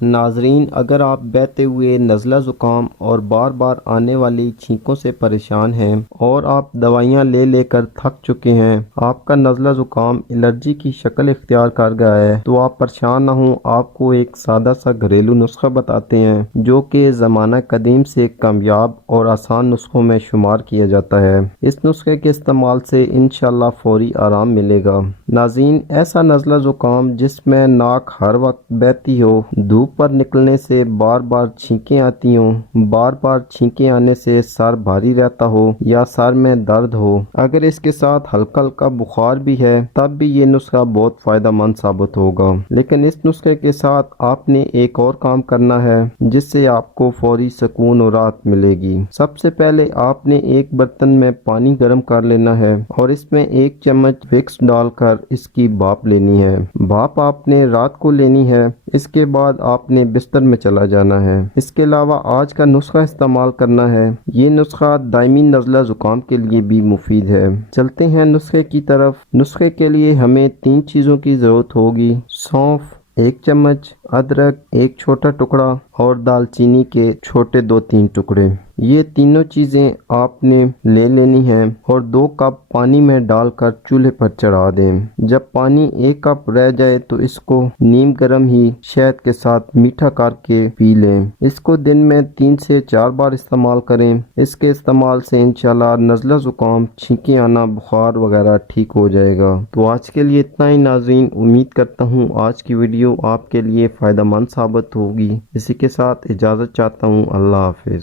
ناظرین، اگر آپ بہتے ہوئے نزلہ زکام اور بار بار آنے والی چھینکوں سے پریشان ہیں اور آپ دوائیاں لے لے کر تھک چکے ہیں، آپ کا نزلہ زکام الرجی کی شکل اختیار کر گیا ہے، تو آپ پریشان نہ ہوں۔ آپ کو ایک سادہ سا گھریلو نسخہ بتاتے ہیں جو کہ زمانہ قدیم سے کامیاب اور آسان نسخوں میں شمار کیا جاتا ہے۔ اس نسخے کے استعمال سے انشاءاللہ فوری آرام ملے گا۔ ناظرین، ایسا نزلہ زکام جس میں ناک ہر وقت بہتی ہو، دھوپ پر نکلنے سے بار بار چھینکیں آتی ہوں، بار بار چھینکیں آنے سے سر بھاری رہتا ہو یا سر میں درد ہو، اگر اس کے ساتھ ہلکا ہلکا بخار بھی ہے تب بھی یہ نسخہ بہت فائدہ مند ثابت ہوگا۔ لیکن اس نسخے کے ساتھ آپ نے ایک اور کام کرنا ہے جس سے آپ کو فوری سکون اور راحت ملے گی۔ سب سے پہلے آپ نے ایک برتن میں پانی گرم کر لینا ہے اور اس میں 1 چمچ وکس ڈال کر اس کی بھاپ لینی ہے۔ بھاپ آپ نے رات کو لینی ہے۔ اس کے بعد آپ نے بستر میں چلا جانا ہے۔ اس کے علاوہ آج کا نسخہ استعمال کرنا ہے۔ یہ نسخہ دائمی نزلہ زکام کے لیے بھی مفید ہے۔ چلتے ہیں نسخے کی طرف۔ نسخے کے لیے ہمیں 3 چیزوں کی ضرورت ہوگی: سونف 1 چمچ، ادرک 1 چھوٹا ٹکڑا اور دال چینی کے چھوٹے 2-3 ٹکڑے۔ یہ تینوں چیزیں آپ نے لے لینی ہیں اور 2 کپ پانی میں ڈال کر چولہے پر چڑھا دیں۔ جب پانی 1 کپ رہ جائے تو اس کو نیم گرم ہی شہد کے ساتھ میٹھا کر کے پی لیں۔ اس کو دن میں 3 سے 4 بار استعمال کریں۔ اس کے استعمال سے انشاءاللہ نزلہ زکام، چھینکیں آنا، بخار وغیرہ ٹھیک ہو جائے گا۔ تو آج کے لیے اتنا ہی ناظرین، امید کرتا ہوں آج کی ویڈیو آپ کے لیے فائدہ مند ثابت ہوگی۔ اسی کے ساتھ اجازت چاہتا ہوں۔ اللہ حافظ۔